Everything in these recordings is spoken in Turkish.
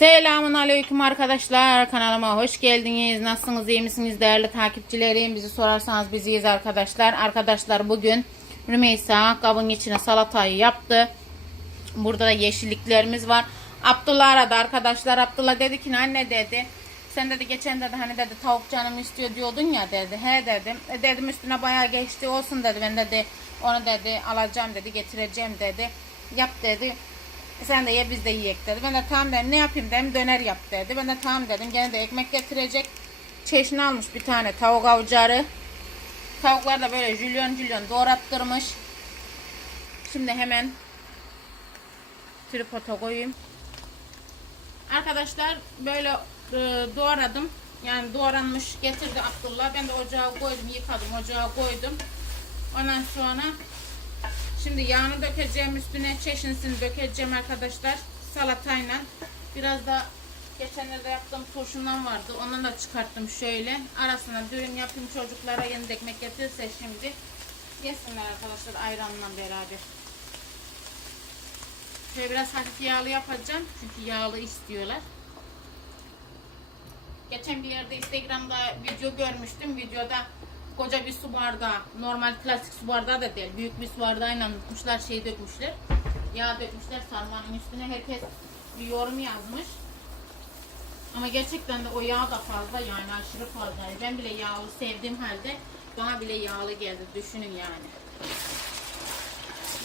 Selamun aleyküm arkadaşlar. Kanalıma hoş geldiniz. Nasılsınız? iyi misiniz değerli takipçilerim? Bizi sorarsanız biziyiz arkadaşlar. Arkadaşlar bugün Rümeysa kabın içine salatayı yaptı. Burada da yeşilliklerimiz var. Abdullah aradı arkadaşlar. Abdullah dedi ki anne dedi. Sen dedi geçen dedi hani dedi tavuk canım istiyor diyordun ya dedi. He dedim. E dedim üstüne bayağı geçti olsun dedi. Ben dedi onu dedi alacağım dedi getireceğim dedi. Yap dedi. Sen de ye biz de yiyek dedi. Ben de tamam dedim ne yapayım dedim döner yap dedi. Ben de tamam dedim gene de ekmek getirecek. Çeşni almış bir tane tavuk avcarı. Tavuklar da böyle jülyon jülyon doğrattırmış. Şimdi hemen tripoda koyayım. Arkadaşlar böyle e, doğradım. Yani doğranmış getirdi Abdullah. Ben de ocağa koydum yıkadım ocağa koydum. Ondan sonra Şimdi yağını dökeceğim üstüne çeşnisini dökeceğim arkadaşlar salatayla. Biraz da geçenlerde yaptığım turşundan vardı. Ondan da çıkarttım şöyle. Arasına dürüm yapayım çocuklara yeni ekmek getirse şimdi. Yesinler arkadaşlar ayranla beraber. Şöyle biraz hafif yağlı yapacağım. Çünkü yağlı istiyorlar. Geçen bir yerde Instagram'da video görmüştüm. Videoda koca bir su bardağı, normal plastik su bardağı da değil, büyük bir su bardağıyla tutmuşlar, şey dökmüşler. Yağ dökmüşler sarmanın üstüne. Herkes bir yorum yazmış. Ama gerçekten de o yağ da fazla yani aşırı fazla. Ben bile yağlı sevdiğim halde bana bile yağlı geldi. Düşünün yani.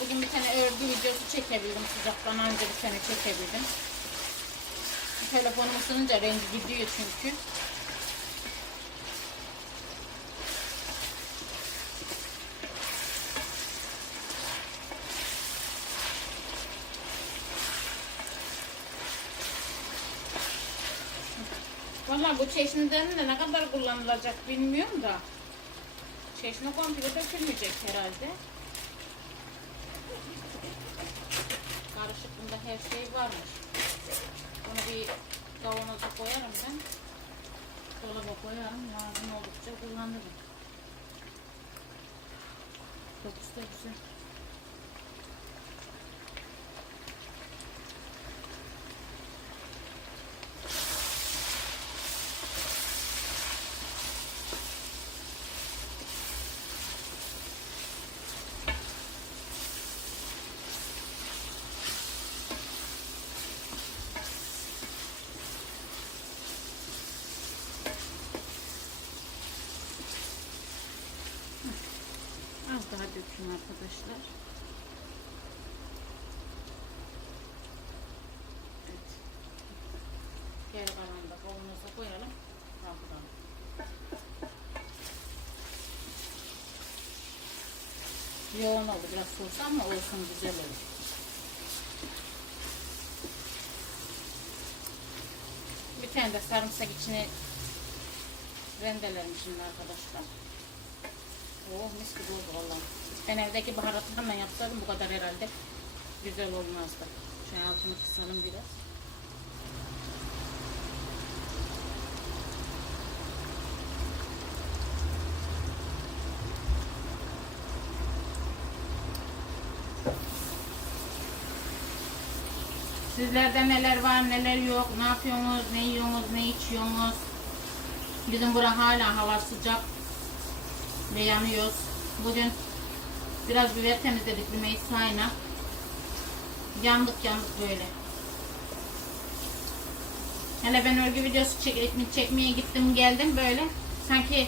Bugün bir tane örgü videosu çekebildim. Sıcaktan önce bir tane çekebildim. Telefonum ısınınca rengi gidiyor çünkü. Valla bu çeşniden de ne kadar kullanılacak bilmiyorum da. Çeşni komple dökülmeyecek herhalde. Karışık bunda her şey varmış. Bunu bir kavanoza koyarım ben. Dolaba koyarım. Lazım oldukça kullanırım. Kokusu da güzel. Az daha dökün arkadaşlar. Evet. Geri kalanı da kavanoza koyalım. Kaldıralım. Yoğun oldu biraz soğusa ama olsun güzel olur. Bir tane de sarımsak içine rendelerim şimdi arkadaşlar. Oh mis gibi oldu valla. Ben evdeki baharatlarla yapsaydım bu kadar herhalde güzel olmazdı. Şöyle altını kısalım biraz. Sizlerde neler var neler yok, ne yapıyorsunuz, ne yiyorsunuz, ne içiyorsunuz. Bizim bura hala hava sıcak ve yanıyoruz. Bugün biraz biber temizledik bir meysayla. Yandık yandık böyle. Hele ben örgü videosu çek çekmeye gittim geldim böyle. Sanki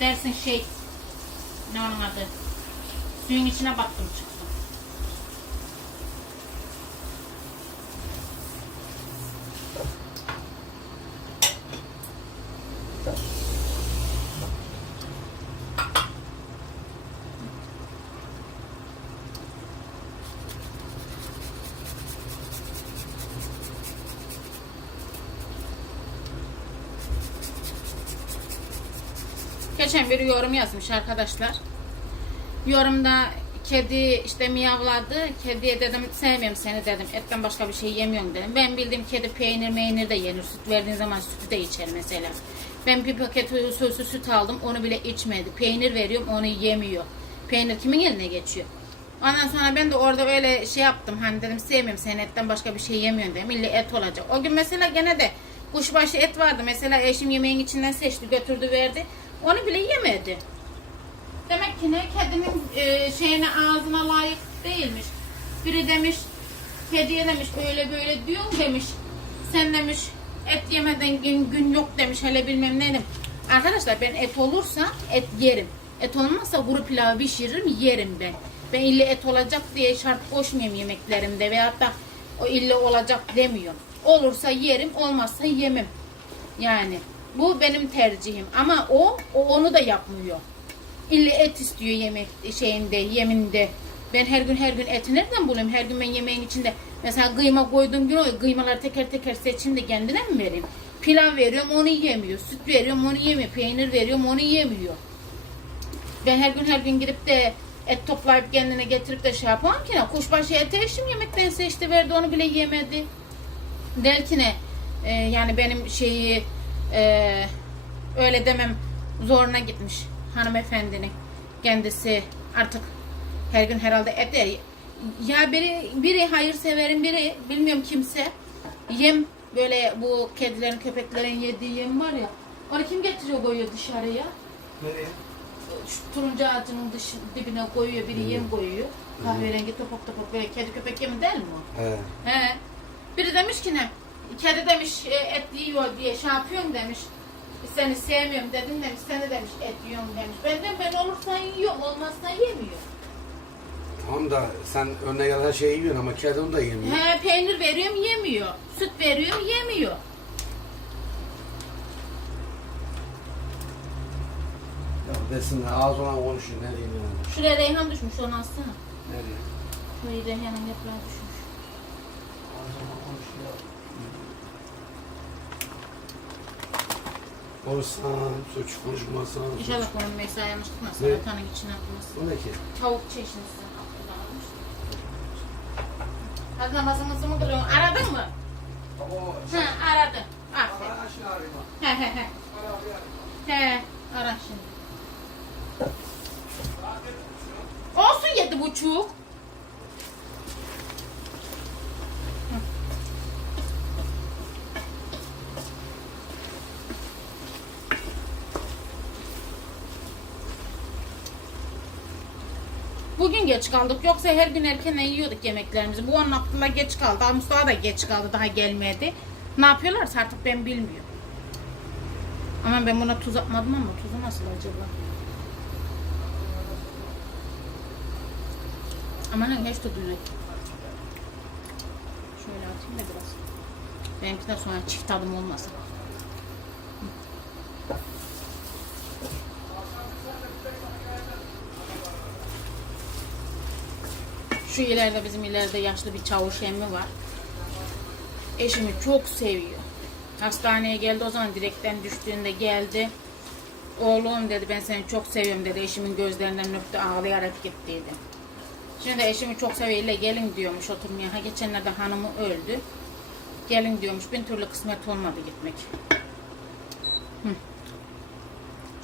dersin şey ne onun adı suyun içine baktım çıktım. Geçen bir yorum yazmış arkadaşlar. Yorumda kedi işte miyavladı. Kediye dedim sevmiyorum seni dedim. Etten başka bir şey yemiyorum dedim. Ben bildiğim kedi peynir meynir de yenir. Süt verdiğin zaman sütü de içer mesela. Ben bir paket sözü süt aldım. Onu bile içmedi. Peynir veriyorum onu yemiyor. Peynir kimin eline geçiyor? Ondan sonra ben de orada öyle şey yaptım. Hani dedim sevmiyorum sen etten başka bir şey yemiyorsun dedim. İlle et olacak. O gün mesela gene de kuşbaşı et vardı. Mesela eşim yemeğin içinden seçti götürdü verdi. Onu bile yemedi. Demek ki ne kedinin e, şeyine ağzına layık değilmiş. Biri demiş kediye demiş böyle böyle diyorsun demiş. Sen demiş et yemeden gün, gün yok demiş hele bilmem ne. Arkadaşlar ben et olursa et yerim. Et olmazsa kuru pilavı pişiririm yerim ben. Ben illa et olacak diye şart koşmuyorum yemeklerimde veyahut da o illa olacak demiyorum. Olursa yerim olmazsa yemem. Yani bu benim tercihim ama o, o onu da yapmıyor. İlle et istiyor yemek şeyinde, yeminde. Ben her gün her gün eti nereden bulayım? Her gün ben yemeğin içinde mesela kıyma koyduğum gün o kıymaları teker teker seçeyim de kendine mi vereyim? Pilav veriyorum onu yemiyor. Süt veriyorum onu yemiyor. Peynir veriyorum onu yemiyor. Ben her gün her gün gidip de et toplayıp kendine getirip de şey yapamam ki ne? Kuşbaşı eti eşim yemekten seçti verdi onu bile yemedi. Der ki ne? Ee, yani benim şeyi e, öyle demem zoruna gitmiş hanımefendinin. Kendisi artık her gün herhalde et yer. Ya biri, biri hayır severim biri bilmiyorum kimse yem böyle bu kedilerin köpeklerin yediği yem var ya onu kim getiriyor koyuyor dışarıya Nereye? şu turuncu ağacının dış, dibine koyuyor biri yem koyuyor kahverengi topuk topuk böyle kedi köpek yemi değil mi o? He. He. Biri demiş ki ne? Kedi demiş e, et yiyor diye şey yapıyorum demiş. Seni sevmiyorum dedim demiş. Seni demiş et yiyorum demiş. Ben de ben olursa yiyorum olmazsa yemiyor. Tamam da sen önüne gelen şeyi yiyorsun ama kedi onu da yemiyor. He peynir veriyorum yemiyor. Süt veriyorum yemiyor. Ya desin ağız olan konuşuyor ne diyeyim yani. Şuraya reyhan düşmüş onu alsana. Nereye? Şuraya reyhanın yaprağı düşmüş. Ağız olan konuşuyor. Konuşsan, suç konuşmasan. İnşallah bunun mesela yanlış tutmaz. Ne? Salatanın içine atmaz. Bu ne ki? Tavuk çeşnisi. Hadi namazımızı mı kılıyorsun? Aradın mı? O He aradı. Aferin. He he he. He ara şimdi. Olsun yedi buçuk. Hı. Geç kaldık. Yoksa her gün erken yiyorduk yemeklerimizi. Bu onun aklında geç kaldı. Mustafa da geç kaldı. Daha gelmedi. Ne yapıyorlarsa artık ben bilmiyorum. Ama ben buna tuz atmadım ama tuzu nasıl acaba? Aman hiç tuzu yok. Şöyle atayım da biraz. Benimki de sonra çift tadım olmasın. Şu ileride bizim ileride yaşlı bir çavuş emmi var. Eşimi çok seviyor. Hastaneye geldi o zaman direkten düştüğünde geldi. Oğlum dedi ben seni çok seviyorum dedi. Eşimin gözlerinden öptü ağlayarak gittiydi. Şimdi de eşimi çok seviyle gelin diyormuş oturmaya. Ha geçenlerde hanımı öldü. Gelin diyormuş. Bin türlü kısmet olmadı gitmek. Hı.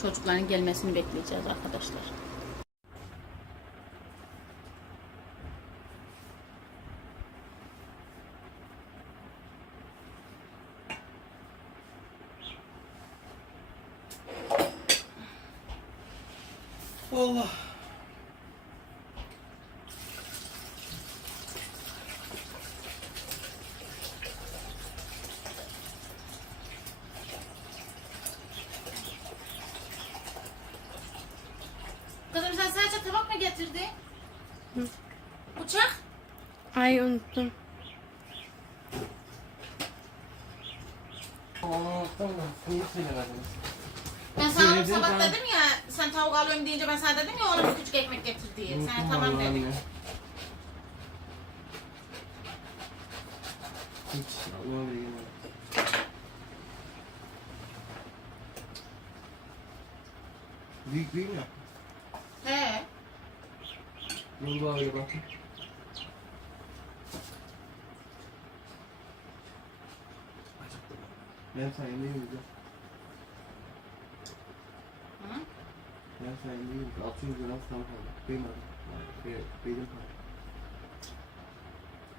Çocukların gelmesini bekleyeceğiz arkadaşlar. Allah. Kızım sen getirdin? Bıçak? Ay unuttum. Ben sana sabah dedim ya sen tavuk alıyorum deyince ben sana dedim ya ona bir küçük ekmek getir diye. Sen tamam dedin. Hiç bile gelmedi. Büyük büyük mü yaptın? Yolu öyle bakın. Ben sana yemeği yiyeceğim. Hı? Ben sana yemeği yiyeceğim. 600 gram falan kaldı. Kıymadım. Be, benim para.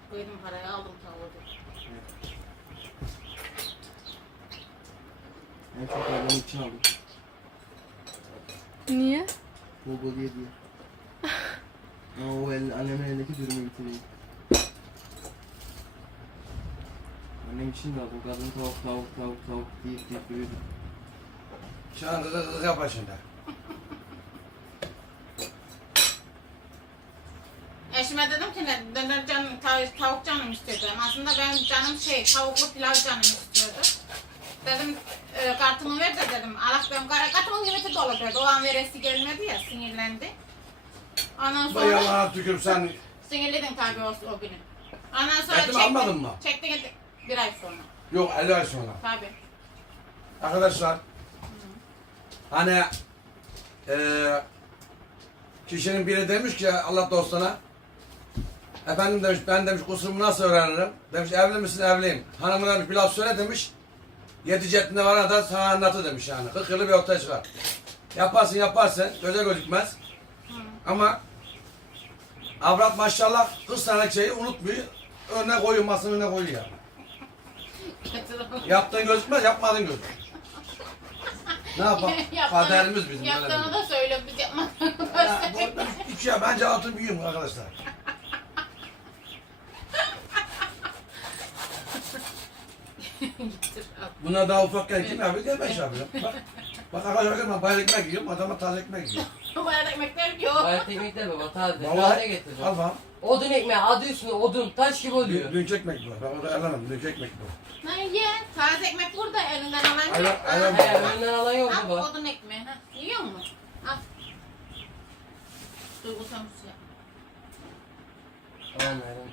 Koydum parayı aldım tavuğu. Evet. En çok hayvan için aldım. Niye? Bol bol ye diye. Ama o el, annemin elindeki dürümü bitireyim. Annem için de aldım. Kadın tavuk tavuk tavuk tavuk deyip deyip duruyordu. Şu an kız kız yapar şimdi. Eşime dedim ki ne, döner canım, tav- tavuk canım istedi. Aslında benim canım şey, tavuklu pilav canım istiyordu. Dedim, e, kartımı ver de dedim. Allah benim kar- kartımın limiti dolu dedi. O an veresi gelmedi ya, sinirlendi. Ondan sonra yalan tükürüm sen. sinirledin tabii o, o günü. Ondan sonra çekti, almadın mı? çekti gitti. Bir ay sonra. Yok 50 ay sonra. Tabii. Arkadaşlar. Hani eee kişinin biri demiş ki Allah dostuna Efendim demiş ben demiş kusurumu nasıl öğrenirim? Demiş evli misin evliyim. Hanımı demiş bir laf söyle demiş. Yedi ceddinde var da sana anlatı demiş yani. Kırk yılı bir ortaya çıkar. Yaparsın yaparsın göze gözükmez. Ama avrat maşallah kız tane şeyi unutmuyor. Önüne koyuyor masanın önüne koyuyor yani. Yaptığın gözükmez yapmadığın gözükür. Ne yapalım? Yaptığını- Kaderimiz bizim. böyle Yaptığını da söyle biz yapmadık. Ya, bu- Üç ya bence altın büyüğüm arkadaşlar. Bunlar daha ufakken kim yapıyor? Gel ben şey yapıyorum. Bak, bak arkadaşlar ben bayat ekmek yiyorum, adama taze ekmek yiyor. Bayağı ekmekler yok. Bayat ekmekler baba taze. Taze getir. al bak. Odun ekmeği adı üstünde odun. Taş gibi Dün, oluyor. dünkü ekmek bu. Ben orada alamam. Dünkü ekmek bu. Lan ye. Taze ekmek burada elinden alan yok. Ayran- ayran- He önünden alan yok Al baba. odun ekmeği. Ha. Yiyor musun? Al. Dur bu sen bu sıcak. Aman ayran.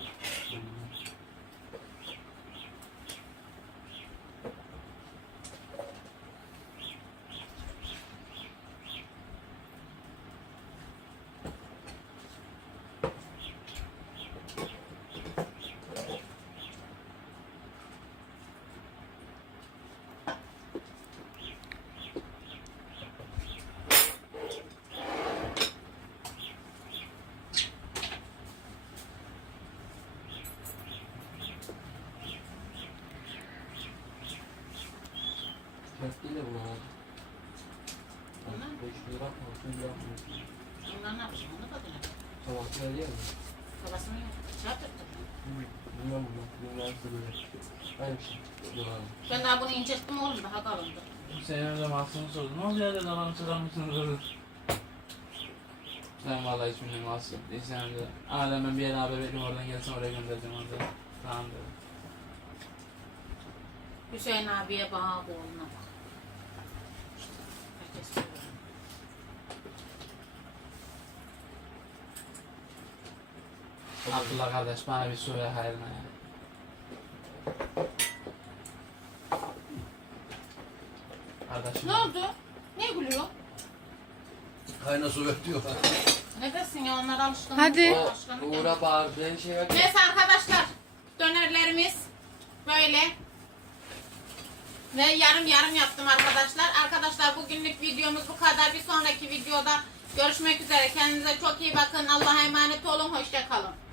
Ekmek değil de bunlar abi. Bunlar? Beş lira mı? Altı lira mı? Bunlar ne yapacağım? Onu da bilemem. Veriyor mu? Babasını yok. Çarptırdım. Bilmem bunu. Nasıl böyle. Yok abi. Ben daha bunu incettim oğlum daha kalındı. Sen öyle Mahsun'u sordun. Ne oluyor dedi bana sorar mısınız dedi. Ben vallahi hiç bilmiyorum Mahsun. Sen de. Hala ben bir yere haber verdim oradan gelsin oraya göndereceğim onu da. Tamam dedi. Hüseyin abiye bağ oğluna bak. Herkes söylüyor. Abdullah kardeş bana bir söyle hayrına ya. Kardeşim. Ne oldu? Niye gülüyor? Kayna su bekliyor. Ne dersin ya onlar alışkanlık. Hadi. O alışkanlık yani. Uğur'a bağırdığı şey ya. Neyse arkadaşlar dönerlerimiz böyle ve yarım yarım yaptım arkadaşlar. Arkadaşlar bugünlük videomuz bu kadar. Bir sonraki videoda görüşmek üzere. Kendinize çok iyi bakın. Allah'a emanet olun. Hoşça kalın.